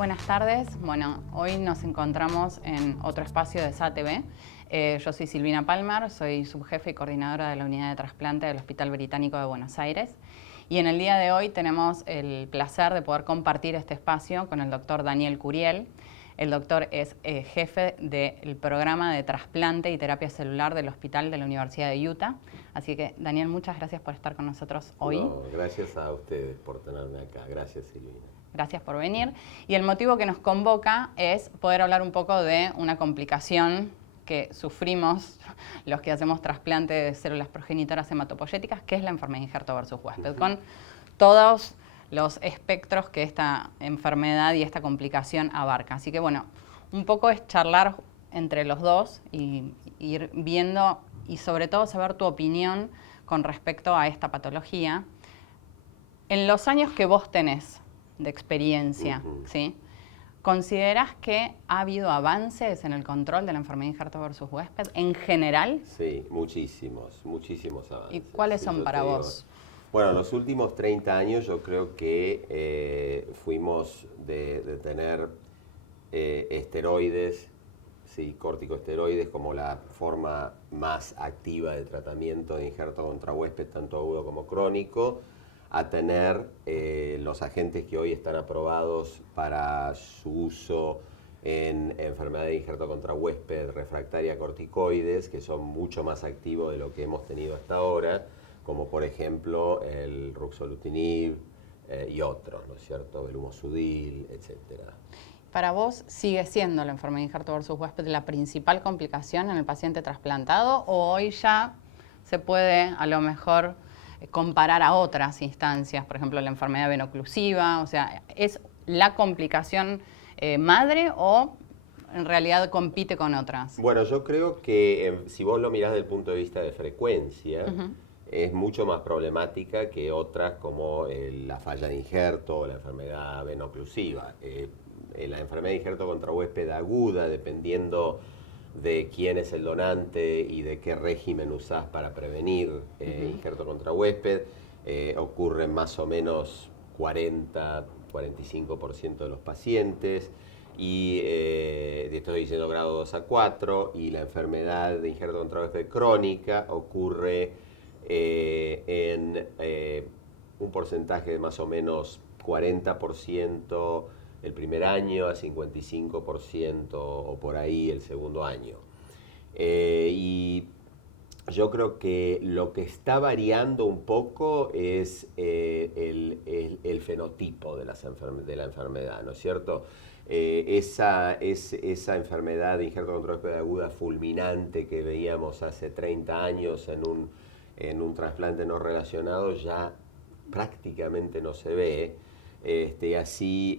Buenas tardes. Bueno, hoy nos encontramos en otro espacio de SATV. Yo soy Silvina Palmer, soy subjefe y coordinadora de la unidad de trasplante del Hospital Británico de Buenos Aires. Y en el día de hoy tenemos el placer de poder compartir este espacio con el doctor Daniel Curiel. El doctor es jefe del programa de trasplante y terapia celular del Hospital de la Universidad de Utah. Así que, Daniel, muchas gracias por estar con nosotros hoy. No, gracias a ustedes por tenerme acá. Gracias, Silvina. Gracias por venir. Y el motivo que nos convoca es poder hablar un poco de una complicación que sufrimos los que hacemos trasplante de células progenitoras hematopoyéticas, que es la enfermedad de injerto versus huésped, con todos los espectros que esta enfermedad y esta complicación abarca. Así que bueno, un poco es charlar entre los dos y ir viendo y sobre todo saber tu opinión con respecto a esta patología. En los años que vos tenés de experiencia, ¿sí? ¿Considerás que ha habido avances en el control de la enfermedad de injerto versus huésped en general? Sí, muchísimos avances. ¿Y cuáles son para vos? Bueno, en los últimos 30 años yo creo que fuimos de tener esteroides, sí, corticosteroides como la forma más activa de tratamiento de injerto contra huésped, tanto agudo como crónico, a tener los agentes que hoy están aprobados para su uso en enfermedad de injerto contra huésped refractaria a corticoides, que son mucho más activos de lo que hemos tenido hasta ahora, como por ejemplo el ruxolitinib y otros, ¿no es cierto? Velumosudil, etcétera. ¿Para vos sigue siendo la enfermedad de injerto versus huésped la principal complicación en el paciente trasplantado o hoy ya se puede a lo mejor comparar a otras instancias, por ejemplo la enfermedad veno-oclusiva? O sea, ¿es la complicación madre o en realidad compite con otras? Bueno, yo creo que si vos lo mirás desde el punto de vista de frecuencia, es mucho más problemática que otras como la falla de injerto o la enfermedad veno-oclusiva. La enfermedad de injerto contra huésped aguda, dependiendo de quién es el donante y de qué régimen usás para prevenir injerto contra huésped, ocurre en más o menos 40-45% de los pacientes, y estoy diciendo grado 2 a 4, y la enfermedad de injerto contra huésped crónica ocurre en un porcentaje de más o menos 40% el primer año, a 55% o por ahí el segundo año. Y yo creo que lo que está variando un poco es el fenotipo de la enfermedad, ¿no es cierto? Esa enfermedad de injerto contra huésped aguda fulminante que veíamos hace 30 años en un trasplante no relacionado ya prácticamente no se ve. Así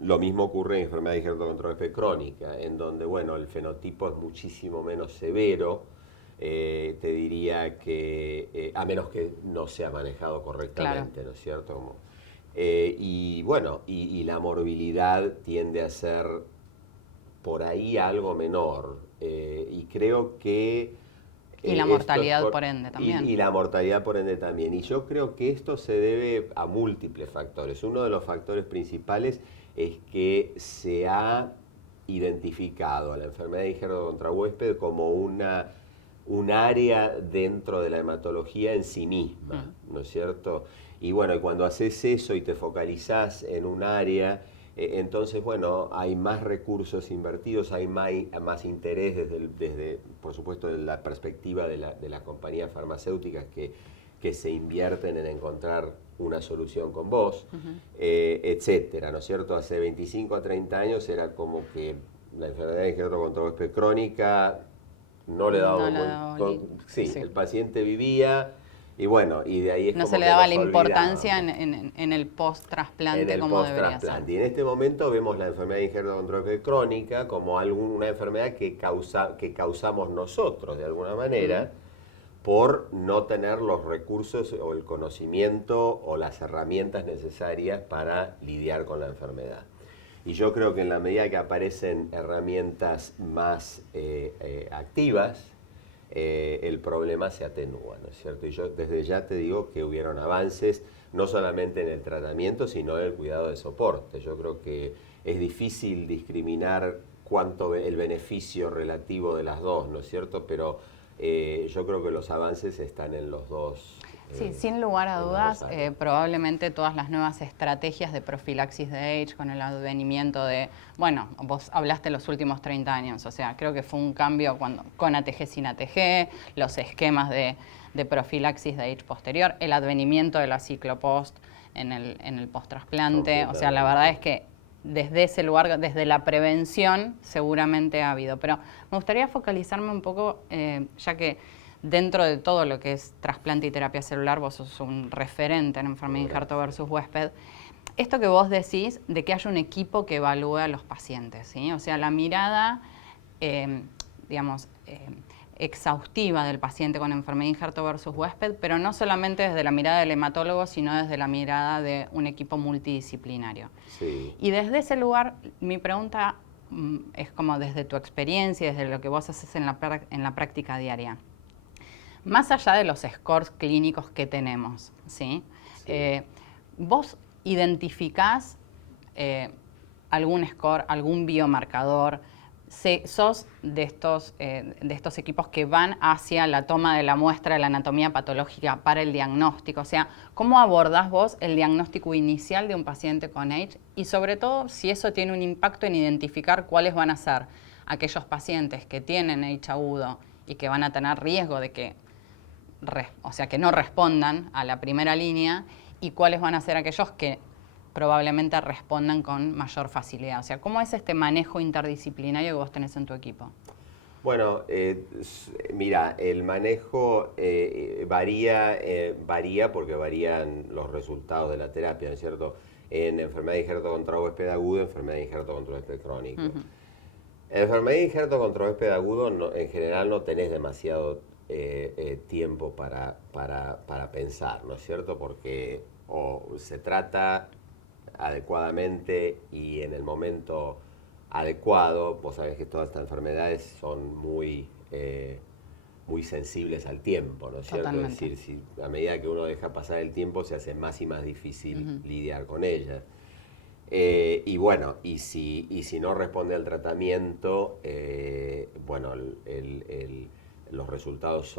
lo mismo ocurre en enfermedad de injerto contra huésped crónica, en donde bueno, el fenotipo es muchísimo menos severo. Te diría que a menos que no sea manejado correctamente, claro, ¿no es cierto? Y bueno, y la morbilidad tiende a ser por ahí algo menor, y creo que y la mortalidad por ende también. Y la mortalidad por ende también. Y yo creo que esto se debe a múltiples factores. Uno de los factores principales es que se ha identificado a la enfermedad de injerto contra huésped como un área dentro de la hematología en sí misma, ¿no es cierto? Y bueno, cuando haces eso y te focalizás en un área, entonces, bueno, hay más recursos invertidos, hay más interés desde, por supuesto, de la perspectiva de las compañías farmacéuticas que se invierten en encontrar una solución con vos, etcétera, ¿no es cierto? Hace 25 a 30 años era como que la enfermedad de injerto contra huésped crónica no le daba sí, el paciente vivía. Y bueno, y de ahí es no como se le daba la importancia en el post-trasplante como debería ser. Y en este momento vemos la enfermedad de injerto contra huésped crónica como una enfermedad que causamos nosotros de alguna manera por no tener los recursos o el conocimiento o las herramientas necesarias para lidiar con la enfermedad. Y yo creo que en la medida que aparecen herramientas más activas, el problema se atenúa, ¿no es cierto? Y yo desde ya te digo que hubieron avances, no solamente en el tratamiento, sino en el cuidado de soporte. Yo creo que es difícil discriminar cuánto el beneficio relativo de las dos, ¿no es cierto? Pero yo creo que los avances están en los dos. Sí, sin lugar a dudas, probablemente todas las nuevas estrategias de profilaxis de AIDS con el advenimiento de, bueno, vos hablaste los últimos 30 años, o sea, creo que fue un cambio con ATG sin ATG, los esquemas de profilaxis de AIDS posterior, el advenimiento de la ciclopost en el post-trasplante, o sea, la verdad es que desde ese lugar, desde la prevención, seguramente ha habido. Pero me gustaría focalizarme un poco, ya que dentro de todo lo que es trasplante y terapia celular, vos sos un referente en enfermedad de injerto versus huésped. Esto que vos decís de que haya un equipo que evalúe a los pacientes, ¿sí? O sea, la mirada, digamos, exhaustiva del paciente con enfermedad de injerto versus huésped, pero no solamente desde la mirada del hematólogo, sino desde la mirada de un equipo multidisciplinario. Sí. Y desde ese lugar, mi pregunta es como desde tu experiencia, desde lo que vos haces en la práctica diaria. Más allá de los scores clínicos que tenemos, ¿sí? Sí. ¿Vos identificás algún score, algún biomarcador? ¿Sos de estos equipos que van hacia la toma de la muestra de la anatomía patológica para el diagnóstico? O sea, ¿cómo abordás vos el diagnóstico inicial de un paciente con AIDS? Y sobre todo, si eso tiene un impacto en identificar cuáles van a ser aquellos pacientes que tienen AIDS agudo y que van a tener riesgo de que que no respondan a la primera línea, y cuáles van a ser aquellos que probablemente respondan con mayor facilidad. O sea, ¿cómo es este manejo interdisciplinario que vos tenés en tu equipo? Bueno, mira, el manejo varía porque varían los resultados de la terapia, ¿no es cierto? En enfermedad de injerto contra huésped agudo, enfermedad de injerto contra huésped crónico. En enfermedad de injerto contra huésped agudo, en general no tenés demasiado tiempo para pensar, ¿no es cierto? Porque o se trata adecuadamente y en el momento adecuado. Vos sabés que todas estas enfermedades son muy sensibles al tiempo, ¿no es cierto? Totalmente. Es decir, si a medida que uno deja pasar el tiempo se hace más y más difícil lidiar con ellas. Y bueno, y si no responde al tratamiento, bueno, los resultados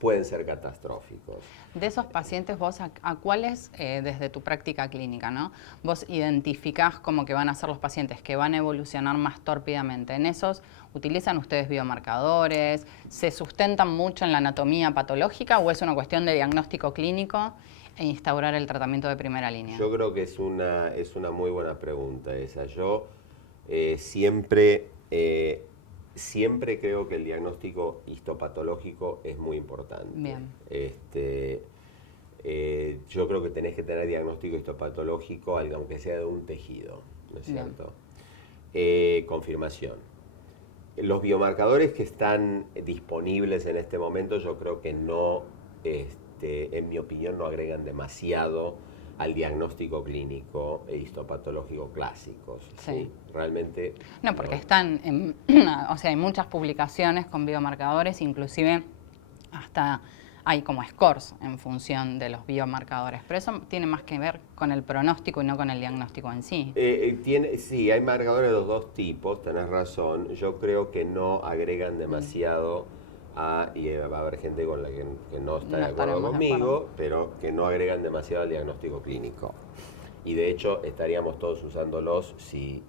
pueden ser catastróficos. De esos pacientes, vos a cuáles, desde tu práctica clínica, ¿no? Vos identificás como que van a ser los pacientes que van a evolucionar más tórpidamente. ¿En esos utilizan ustedes biomarcadores? ¿Se sustentan mucho en la anatomía patológica o es una cuestión de diagnóstico clínico e instaurar el tratamiento de primera línea? Yo creo que es una muy buena pregunta esa. Yo siempre creo que el diagnóstico histopatológico es muy importante. Bien. Yo creo que tenés que tener diagnóstico histopatológico, aunque sea de un tejido, ¿no es cierto? Confirmación. Los biomarcadores que están disponibles en este momento, yo creo que no, en mi opinión, no agregan demasiado al diagnóstico clínico e histopatológico clásicos. ¿Sí? Realmente... No, porque están, o sea, hay muchas publicaciones con biomarcadores, inclusive hasta hay como scores en función de los biomarcadores, pero eso tiene más que ver con el pronóstico y no con el diagnóstico en sí. Sí, hay marcadores de los dos tipos, tenés razón. Yo creo que no agregan demasiado y va a haber gente con la que no está de acuerdo conmigo, pero que no agregan demasiado al diagnóstico clínico. Y de hecho estaríamos todos usándolos si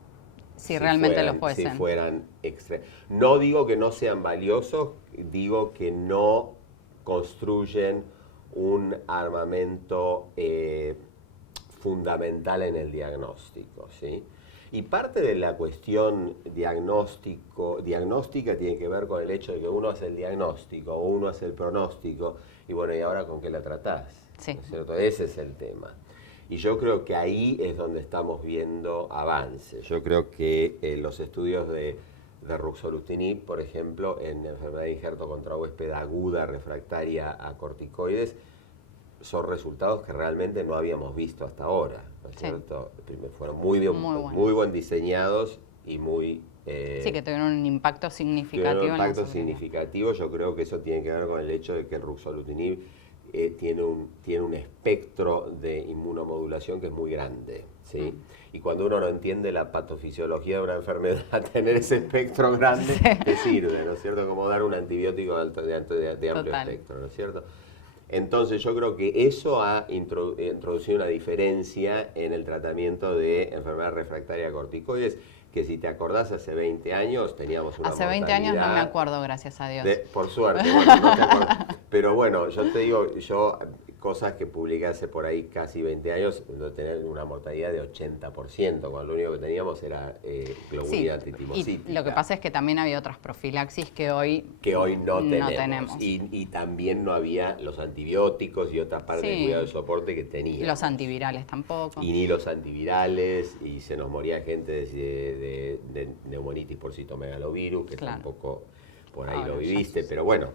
realmente lo fuesen. Si fueran no digo que no sean valiosos, digo que no construyen un armamento fundamental en el diagnóstico, ¿sí? Y parte de la cuestión diagnóstica tiene que ver con el hecho de que uno hace el diagnóstico o uno hace el pronóstico y bueno, ¿y ahora con qué la tratás? Sí. ¿No es cierto? Ese es el tema. Y yo creo que ahí es donde estamos viendo avances. Yo creo que los estudios de ruxolutinib, por ejemplo, en enfermedad de injerto contra huésped aguda refractaria a corticoides, son resultados que realmente no habíamos visto hasta ahora, ¿no es cierto? Fueron muy bien diseñados y muy... sí, que tuvieron un impacto significativo. Significativo, yo creo que eso tiene que ver con el hecho de que el ruxolutinib tiene un espectro de inmunomodulación que es muy grande, ¿sí? Y cuando uno no entiende la patofisiología de una enfermedad, tener ese espectro grande te sirve, ¿no es cierto? Como dar un antibiótico de amplio espectro, ¿no es cierto? Entonces yo creo que eso ha introducido una diferencia en el tratamiento de enfermedad refractaria a corticoides, que si te acordás, hace 20 años teníamos una Hace 20 años no me acuerdo, gracias a Dios. Por suerte, bueno, no te acordás. Pero bueno, yo te digo, cosas que publiqué hace por ahí casi 20 años, de tener una mortalidad de 80%, cuando lo único que teníamos era globulina antitimocítica. Y lo que pasa es que también había otras profilaxis que hoy no tenemos. Y también no había los antibióticos y otras partes de cuidado de soporte que teníamos. Los antivirales tampoco. Y ni los antivirales, y se nos moría gente de neumonitis por citomegalovirus, que tampoco por ahí lo viviste, pero bueno,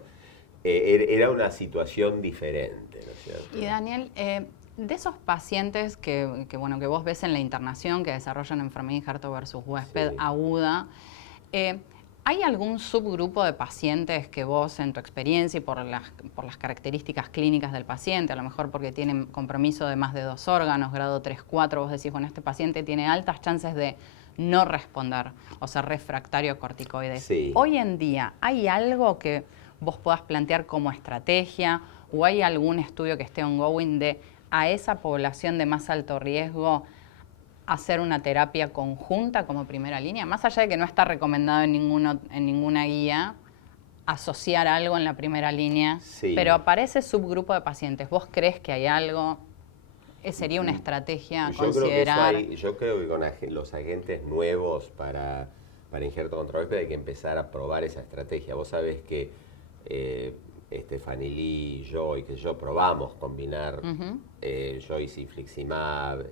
era una situación diferente, ¿no es cierto? Y Daniel, de esos pacientes que vos ves en la internación que desarrollan enfermedad injerto versus huésped aguda, ¿hay algún subgrupo de pacientes que vos, en tu experiencia y por las características clínicas del paciente, a lo mejor porque tienen compromiso de más de 2 órganos, grado 3, 4, vos decís, bueno, este paciente tiene altas chances de no responder o ser refractario a corticoides? Sí. Hoy en día, ¿hay algo que vos puedas plantear como estrategia o hay algún estudio que esté ongoing de a esa población de más alto riesgo hacer una terapia conjunta como primera línea? Más allá de que no está recomendado en ninguna guía asociar algo en la primera línea, pero aparece subgrupo de pacientes. ¿Vos crees que hay algo? ¿Sería una estrategia a considerar? Yo creo que con los agentes nuevos para injerto contra huésped hay que empezar a probar esa estrategia. Vos sabés que Stephanie Lee y yo, probamos combinar Joyce y Infliximab,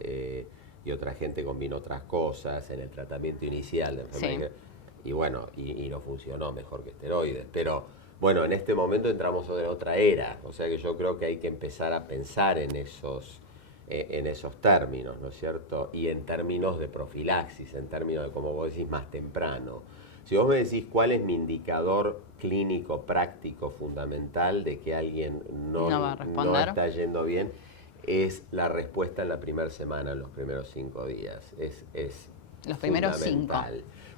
y otra gente combinó otras cosas en el tratamiento inicial de enfermedad. Y bueno, y no funcionó mejor que esteroides. Pero bueno, en este momento entramos en otra era. O sea que yo creo que hay que empezar a pensar en esos términos, ¿no es cierto? Y en términos de profilaxis, en términos de, como vos decís, más temprano. Si vos me decís cuál es mi indicador clínico, práctico, fundamental de que alguien no está yendo bien, es la respuesta en la primera semana, en los primeros 5 días. Es los primeros 5.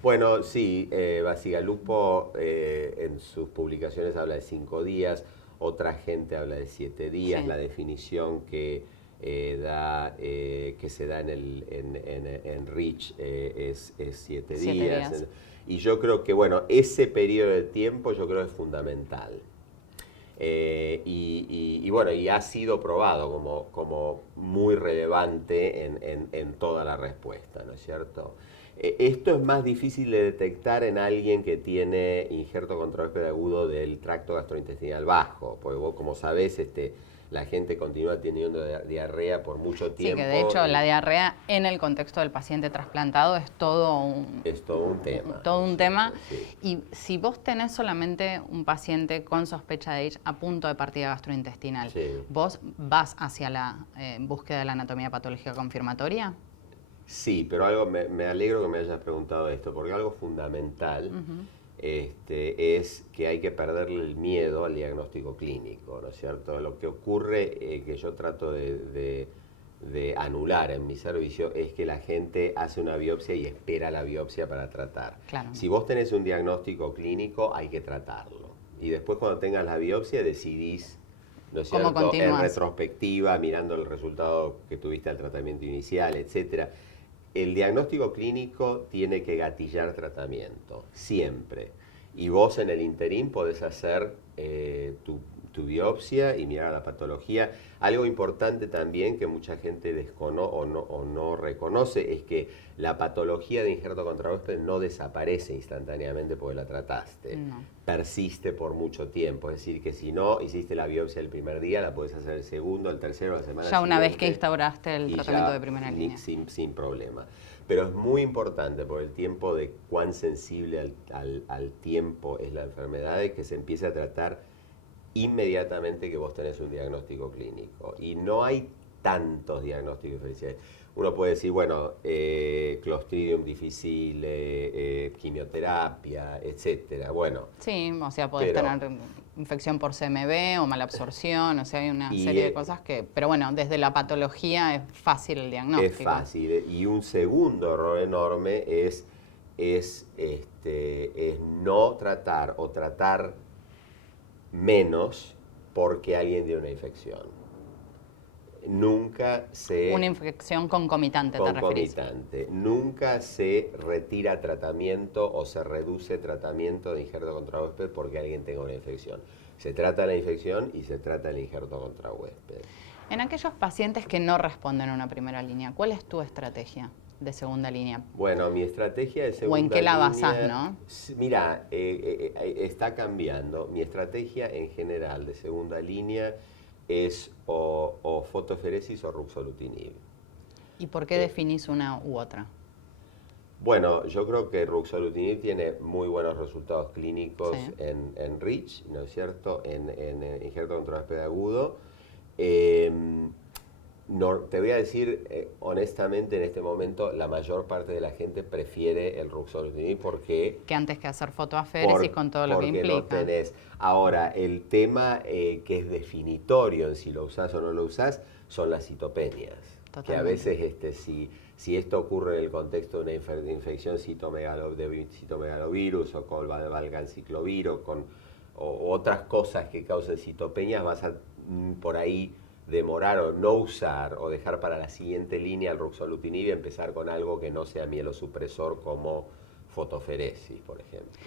Bueno, sí, Basigalupo en sus publicaciones habla de 5 días, otra gente habla de 7 días, la definición que se da en REACH es 7 días. Y yo creo que, bueno, ese periodo de tiempo yo creo es fundamental. Y bueno, y ha sido probado como muy relevante en toda la respuesta, ¿no es cierto? Esto es más difícil de detectar en alguien que tiene injerto contra huésped agudo del tracto gastrointestinal bajo, porque vos, como sabés, la gente continúa teniendo diarrea por mucho tiempo. Sí, que de hecho la diarrea en el contexto del paciente trasplantado es todo un tema. Todo un tema. Sí. Y si vos tenés solamente un paciente con sospecha de AIDS a punto de partida gastrointestinal, ¿vos vas hacia la búsqueda de la anatomía patológica confirmatoria? Sí, pero me alegro que me hayas preguntado esto, porque algo fundamental es que hay que perderle el miedo al diagnóstico clínico, ¿no es cierto? Lo que ocurre, que yo trato de anular en mi servicio, es que la gente hace una biopsia y espera la biopsia para tratar. Claro. Si vos tenés un diagnóstico clínico, hay que tratarlo. Y después, cuando tengas la biopsia, decidís, ¿no es cierto?, en retrospectiva, mirando el resultado que tuviste al tratamiento inicial, etcétera. El diagnóstico clínico tiene que gatillar tratamiento, siempre. Y vos en el interín podés hacer tu biopsia y mirar la patología. Algo importante también que mucha gente desconoce o no reconoce es que la patología de injerto contra huésped no desaparece instantáneamente porque la trataste. No. Persiste por mucho tiempo. Es decir, que si no hiciste la biopsia el primer día, la podés hacer el segundo, el tercero, la semana siguiente. Ya una vez que instauraste el tratamiento de primera línea. Sin problema. Pero es muy importante por el tiempo de cuán sensible al tiempo es la enfermedad, es que se empiece a tratar inmediatamente que vos tenés un diagnóstico clínico. Y no hay tantos diagnósticos diferenciales. Uno puede decir, bueno, Clostridium difficile, quimioterapia, etcétera. Bueno. Sí, o sea, podés tener infección por CMV o malabsorción, o sea, hay una Y, serie de cosas que... Pero bueno, desde la patología es fácil el diagnóstico. Es fácil. Y un segundo error enorme es no tratar o tratar menos porque alguien tiene una infección. Nunca se... Una infección concomitante, ¿te referís? Concomitante. Nunca se retira tratamiento o se reduce tratamiento de injerto contra huésped porque alguien tenga una infección. Se trata la infección y se trata el injerto contra huésped. En aquellos pacientes que no responden a una primera línea, ¿cuál es tu estrategia de segunda línea? Bueno, mi estrategia de segunda línea... ¿O en qué la basás, no? Mira, está cambiando. Mi estrategia en general de segunda línea es o fotoferesis o ruxolutinib. ¿Y por qué definís una u otra? Bueno, yo creo que ruxolutinib tiene muy buenos resultados clínicos Sí. en REACH, ¿no es cierto? En injerto contra huésped agudo. No, te voy a decir honestamente, en este momento la mayor parte de la gente prefiere el ruxolutinib porque... Que antes que hacer fotoaféresis con todo lo que implica. No tenés. Ahora, el tema que es definitorio en si lo usás o no lo usás son las citopenias. Totalmente. Que a veces si esto ocurre en el contexto de una infección de citomegalovirus o con valganciclovir o otras cosas que causen citopenias, vas a por ahí demorar o no usar o dejar para la siguiente línea el ruxolutinib y empezar con algo que no sea mielosupresor como fotoferesis, por ejemplo.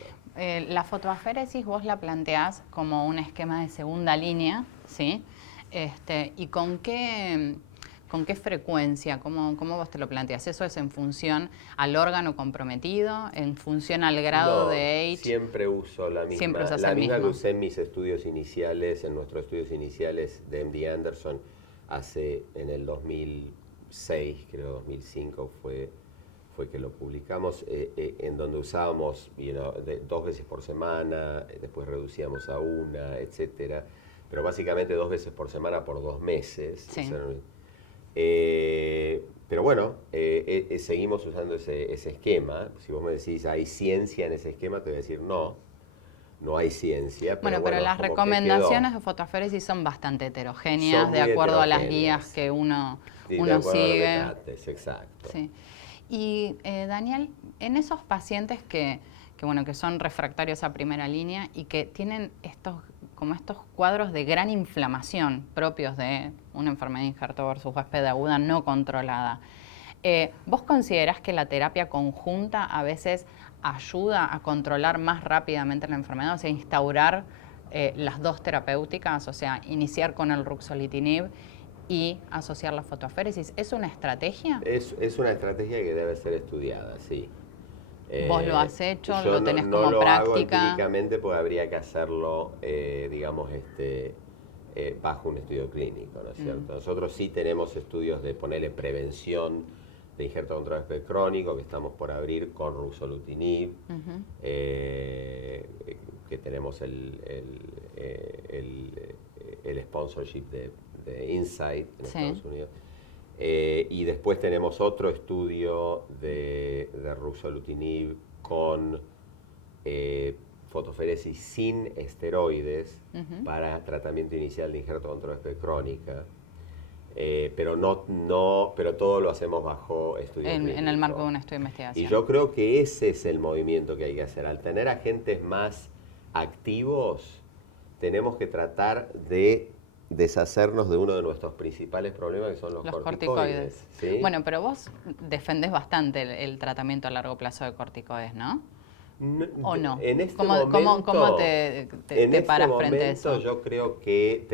La fotoaféresis vos la planteás como un esquema de segunda línea, ¿sí? ¿Y con qué frecuencia? ¿Cómo vos te lo planteás? ¿Eso es en función al órgano comprometido? ¿En función al grado No, de H? siempre uso la misma. Siempre usas la el misma mismo. que usé en mis estudios iniciales, en nuestros estudios iniciales de MD Anderson, en el 2006, creo 2005 fue que lo publicamos, en donde usábamos 2 veces por semana, después reducíamos a 1, etcétera, pero básicamente 2 veces por semana por 2 meses. Sí. Pero bueno, seguimos usando ese esquema. Si vos me decís, ¿hay ciencia en ese esquema? Te voy a decir, no hay ciencia. Pero las recomendaciones de fotoaféresis son bastante heterogéneas, Son de muy acuerdo a las heterogéneas. guías que uno Sí, de acuerdo a lo que sigue. trates, exacto. Sí. Y Daniel, en esos pacientes que son refractarios a primera línea y que tienen estos cuadros de gran inflamación propios de una enfermedad de injerto versus huésped aguda no controlada, ¿vos considerás que la terapia conjunta a veces ayuda a controlar más rápidamente la enfermedad, o sea, instaurar las dos terapéuticas, o sea, iniciar con el ruxolitinib y asociar la fotoaféresis? ¿Es una estrategia? Es una estrategia que debe ser estudiada, sí. ¿Vos lo has hecho? Yo ¿Lo tenés no como lo hago práctica? empíricamente porque habría que hacerlo, bajo un estudio clínico, ¿no es cierto? Nosotros sí tenemos estudios de ponerle prevención de injerto contra huésped crónico, que estamos por abrir con ruxolutinib, que tenemos el sponsorship de Insight en Estados Unidos. Y después tenemos otro estudio de ruxolutinib con fotoferesis sin esteroides para tratamiento inicial de injerto contra huésped crónica. Pero todo lo hacemos bajo estudio clínico. En el marco de un estudio de investigación. Y yo creo que ese es el movimiento que hay que hacer. Al tener agentes más activos, tenemos que tratar de deshacernos de uno de nuestros principales problemas, que son los corticoides. ¿Sí? Bueno, pero vos defendés bastante el tratamiento a largo plazo de corticoides, ¿no? ¿O no? En este ¿Cómo te paras frente a eso? Yo creo que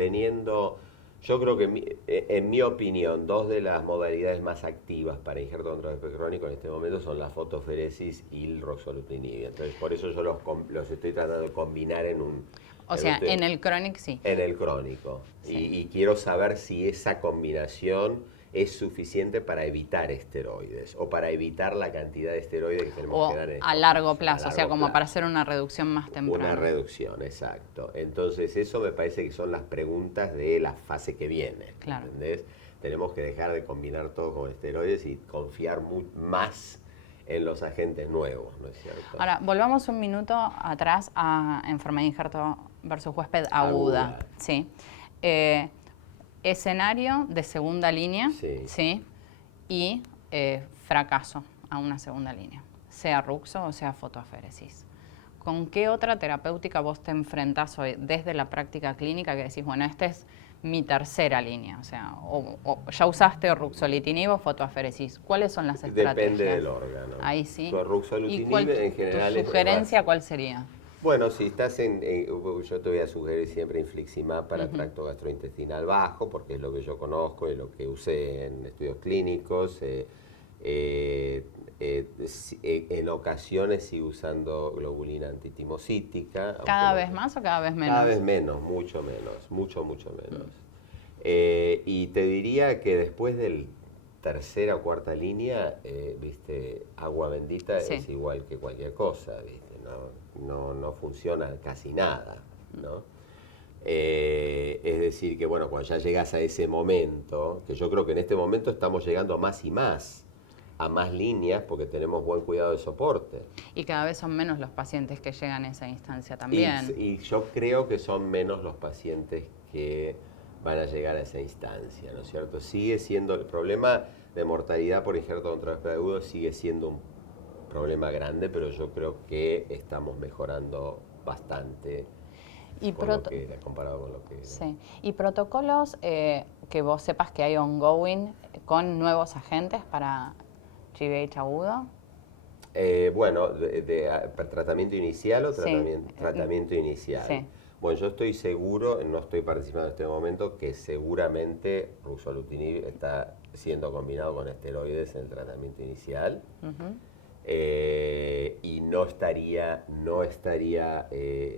en mi opinión, 2 de las modalidades más activas para injerto contra huésped crónico en este momento son la fotoferesis y el ruxolutinib. Entonces, por eso yo los estoy tratando de combinar en un... O sea, en el crónico sí. En el crónico. Sí. Y quiero saber si esa combinación es suficiente para evitar esteroides o para evitar la cantidad de esteroides que tenemos que dar en a largo plazo, o sea, como plazo. para hacer una reducción más temprana. Una reducción, exacto. Entonces, eso me parece que son las preguntas de la fase que viene. Claro. ¿Entendés? Tenemos que dejar de combinar todo con esteroides y confiar más en los agentes nuevos, ¿no es cierto? Ahora, volvamos un minuto atrás a enfermedad de injerto versus huésped aguda. Sí. Escenario de segunda línea, sí, y fracaso a una segunda línea, sea ruxo o sea fotoaféresis. ¿Con qué otra terapéutica vos te enfrentás hoy desde la práctica clínica que decís, bueno, esta es mi tercera línea? O sea, o ya usaste ruxolitinib o fotoaféresis. ¿Cuáles son las estrategias? Depende del órgano. Ahí sí. Ruxolitinib en general ¿Tu sugerencia cuál sería? Bueno, si estás yo te voy a sugerir siempre infliximab para tracto gastrointestinal bajo, porque es lo que yo conozco y lo que usé en estudios clínicos. En ocasiones sigo usando globulina antitimocítica. ¿Cada vez más o cada vez menos? Cada vez menos, mucho menos, mucho menos. Y te diría que después del tercera o cuarta línea, viste, agua bendita es igual que cualquier cosa, viste, no funciona casi nada, ¿no? Es decir que, bueno, cuando ya llegas a ese momento, que yo creo que en este momento estamos llegando más y más, a más líneas porque tenemos buen cuidado de soporte. Y cada vez son menos los pacientes que llegan a esa instancia también. Y yo creo que son menos los pacientes que van a llegar a esa instancia, ¿no es cierto? Sigue siendo, el problema de mortalidad por injerto contracto agudo sigue siendo un problema grande, pero yo creo que estamos mejorando bastante comparado con lo que... Sí. ¿Y protocolos que vos sepas que hay ongoing con nuevos agentes para GVH agudo? Bueno, ¿tratamiento inicial o tratamiento inicial? Sí. Bueno, yo estoy seguro, no estoy participando en este momento, que seguramente ruxolitinib está siendo combinado con esteroides en el tratamiento inicial. Y no estaría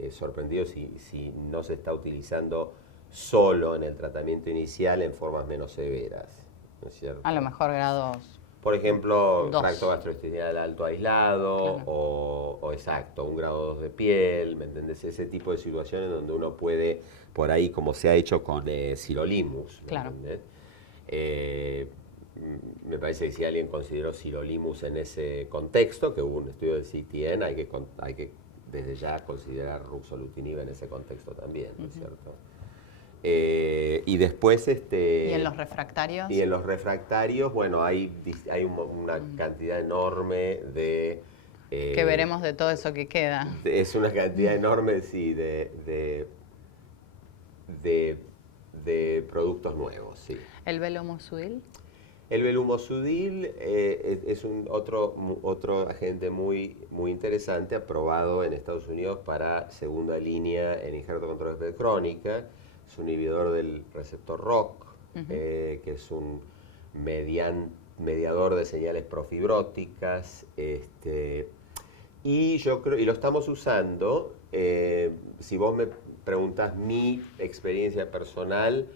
sorprendido si no se está utilizando solo en el tratamiento inicial en formas menos severas, ¿no es cierto? A lo mejor grados... Por ejemplo, tracto gastrointestinal alto aislado, o exacto, un grado 2 de piel, ¿me entendés? Ese tipo de situaciones donde uno puede, por ahí, como se ha hecho con sirolimus, ¿me entendés? Me parece que si alguien consideró sirolimus en ese contexto, que hubo un estudio de CTN, hay que desde ya considerar ruxolitinib en ese contexto también, ¿no es cierto? Y después... ¿Y en los refractarios? Y en los refractarios, bueno, hay una cantidad enorme de... que veremos de todo eso que queda. Es una cantidad enorme, sí, de productos nuevos, sí. ¿El velomosudil? El velumosudil es otro agente muy interesante, aprobado en Estados Unidos para segunda línea en injerto contra la crónica. Es un inhibidor del receptor ROCK, que es un mediador de señales profibróticas. Y yo creo, y lo estamos usando, si vos me preguntás mi experiencia personal,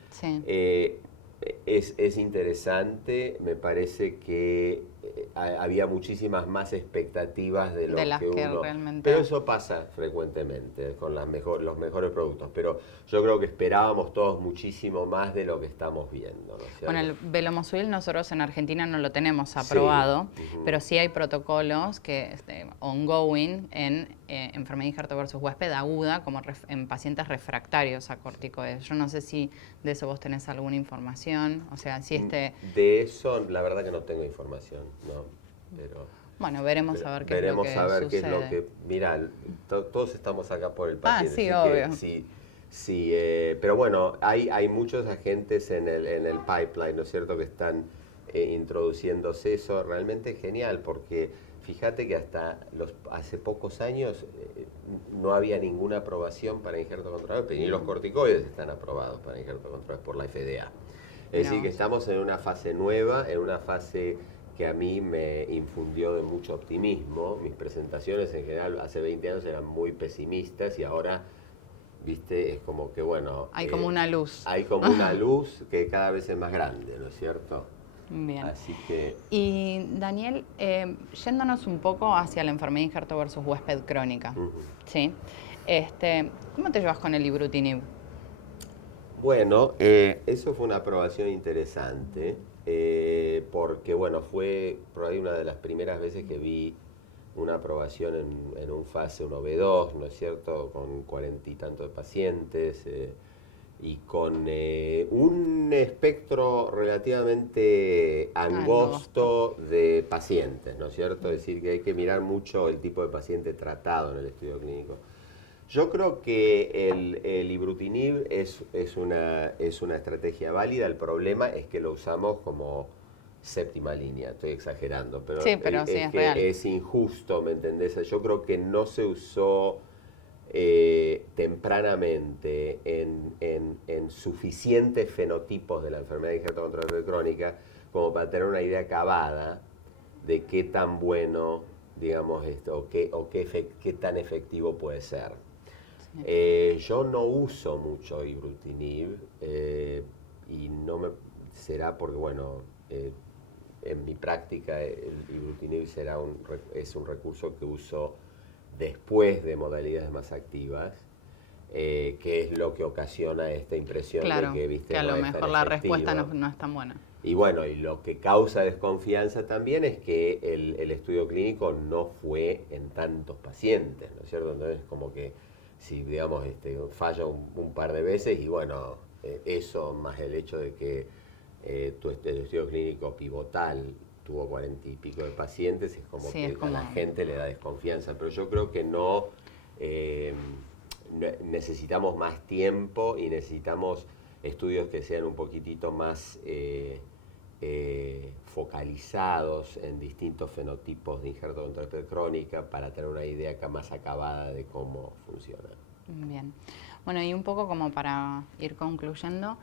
es interesante, me parece que había muchísimas más expectativas de lo que uno... realmente... Pero eso pasa frecuentemente con los mejores productos, pero yo creo que esperábamos todos muchísimo más de lo que estamos viendo, ¿no es cierto? Bueno, el velomosudil nosotros en Argentina no lo tenemos aprobado, pero sí hay protocolos que ongoing en enfermedad de injerto versus huésped aguda, como en pacientes refractarios a corticoides. Yo no sé si de eso vos tenés alguna información, o sea, si De eso, la verdad que no tengo información, no, pero... Bueno, veremos a ver qué veremos es lo que a ver sucede. qué es lo que... Mirá, todos estamos acá por el paciente. Sí, obvio. Sí, pero bueno, hay muchos agentes en el pipeline, ¿no es cierto?, que están introduciéndose. Eso realmente genial, porque fíjate que hasta hace pocos años no había ninguna aprobación para injerto controlado, ni los corticoides están aprobados para injerto controlado por la FDA. Es decir, que estamos en una fase nueva, en una fase que a mí me infundió de mucho optimismo. Mis presentaciones en general hace 20 años eran muy pesimistas y ahora, viste, es como que, bueno... Hay como una luz. Hay como una luz que cada vez es más grande, ¿no es cierto? Bien. Así que... Y Daniel, yéndonos un poco hacia la enfermedad de injerto versus huésped crónica, ¿sí? ¿Cómo te llevas con el ibrutinib? Bueno, eso fue una aprobación interesante, porque bueno, fue por ahí una de las primeras veces que vi una aprobación en un fase 1B2, ¿no es cierto?, con 40 y tantos de pacientes y con un espectro relativamente angosto de pacientes, ¿no es cierto? Es decir, que hay que mirar mucho el tipo de paciente tratado en el estudio clínico. Yo creo que el ibrutinib es una estrategia válida. El problema es que lo usamos como séptima línea, estoy exagerando, pero, sí, pero sí, es real. Es injusto, ¿me entendés? Yo creo que no se usó tempranamente en suficientes fenotipos de la enfermedad de injerto controlable crónica como para tener una idea acabada de qué tan bueno, digamos, esto, qué tan efectivo puede ser. Yo no uso mucho ibrutinib y no me será porque, bueno, en mi práctica el ibrutinib es un recurso que uso después de modalidades más activas, que es lo que ocasiona esta impresión de que, viste, que a lo no mejor la respuesta no es tan buena. Y bueno, y lo que causa desconfianza también es que el estudio clínico no fue en tantos pacientes, ¿no es cierto? Entonces, como que si, digamos, falla un par de veces y bueno, eso más el hecho de que el estudio clínico pivotal tuvo 40 y pico de pacientes, es como que a la gente le da desconfianza. Pero yo creo que no necesitamos más tiempo y necesitamos estudios que sean un poquitito más focalizados en distintos fenotipos de injerto controlable crónica para tener una idea más acabada de cómo funciona. Bien. Bueno, y un poco como para ir concluyendo,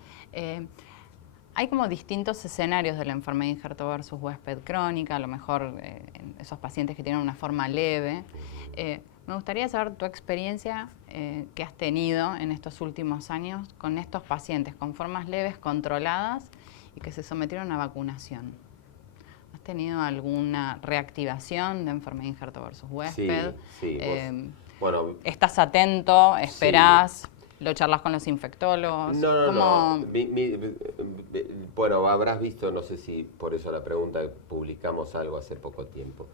hay como distintos escenarios de la enfermedad de injerto versus huésped crónica, a lo mejor esos pacientes que tienen una forma leve. Me gustaría saber tu experiencia que has tenido en estos últimos años con estos pacientes con formas leves controladas y que se sometieron a vacunación. ¿Has tenido alguna reactivación de enfermedad de injerto versus huésped? Sí, bueno, ¿estás atento? ¿Esperás? Sí. ¿Lo charlas con los infectólogos? No. Bueno, habrás visto, no sé si por eso la pregunta, publicamos algo hace poco tiempo.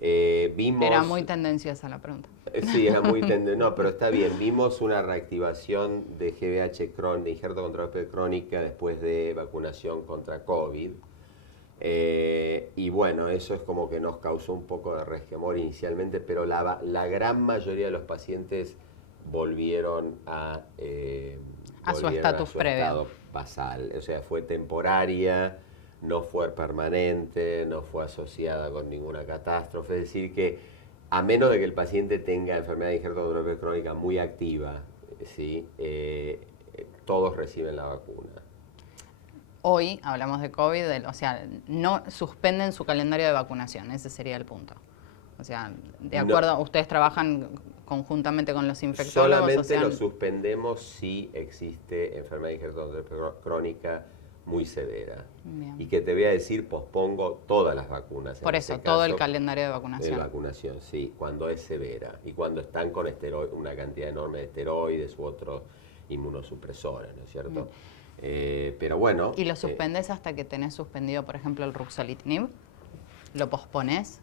Era muy tendenciosa la pregunta. Sí, era muy tendenciosa. No, pero está bien. Vimos una reactivación de GVH crónica, de injerto contra huésped crónica después de vacunación contra COVID. Y bueno, eso es como que nos causó un poco de resquemor inicialmente, pero la gran mayoría de los pacientes volvieron a su estatus previo. Estado basal. O sea, fue temporaria, no fue permanente, no fue asociada con ninguna catástrofe. Es decir, que a menos de que el paciente tenga enfermedad de injerto controlable crónica muy activa, ¿sí? Todos reciben la vacuna. Hoy hablamos de COVID, o sea, no suspenden su calendario de vacunación, ese sería el punto. O sea, de acuerdo, ustedes trabajan conjuntamente con los infectólogos. Solamente lo suspendemos si existe enfermedad de injerto crónica muy severa. Bien. Y que te voy a decir, pospongo todas las vacunas. Por eso, todo el calendario de vacunación. De vacunación, sí, cuando es severa y cuando están con una cantidad enorme de esteroides u otros inmunosupresores, ¿no es cierto? Pero bueno. ¿Y lo suspendés hasta que tenés suspendido, por ejemplo, el ruxolitinib? ¿Lo posponés?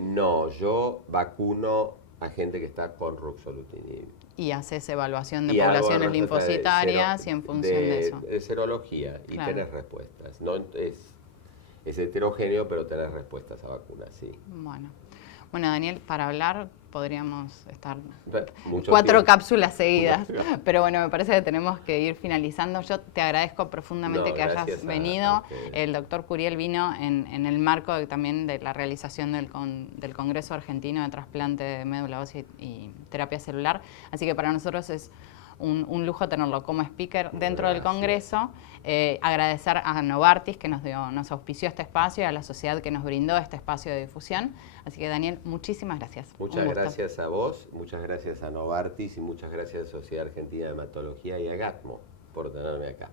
No, yo vacuno a gente que está con ruxolitinib. Y haces evaluación de poblaciones linfocitarias y en función de eso. Es serología y tenés respuestas. No, es heterogéneo, pero tenés respuestas a vacunas, sí. Bueno, Daniel, para hablar podríamos estar mucho 4 tiempo. Cápsulas seguidas, pero bueno, me parece que tenemos que ir finalizando. Yo te agradezco profundamente que hayas venido. El doctor Curiel vino en el marco también de la realización del Congreso Argentino de Trasplante de Médula Ósea y Terapia Celular, así que para nosotros es un lujo tenerlo como speaker dentro del Congreso. Agradecer a Novartis que nos auspició este espacio y a la sociedad que nos brindó este espacio de difusión. Así que, Daniel, muchísimas gracias. Muchas gracias a vos, muchas gracias a Novartis y muchas gracias a Sociedad Argentina de Hematología y a GATMO por tenerme acá.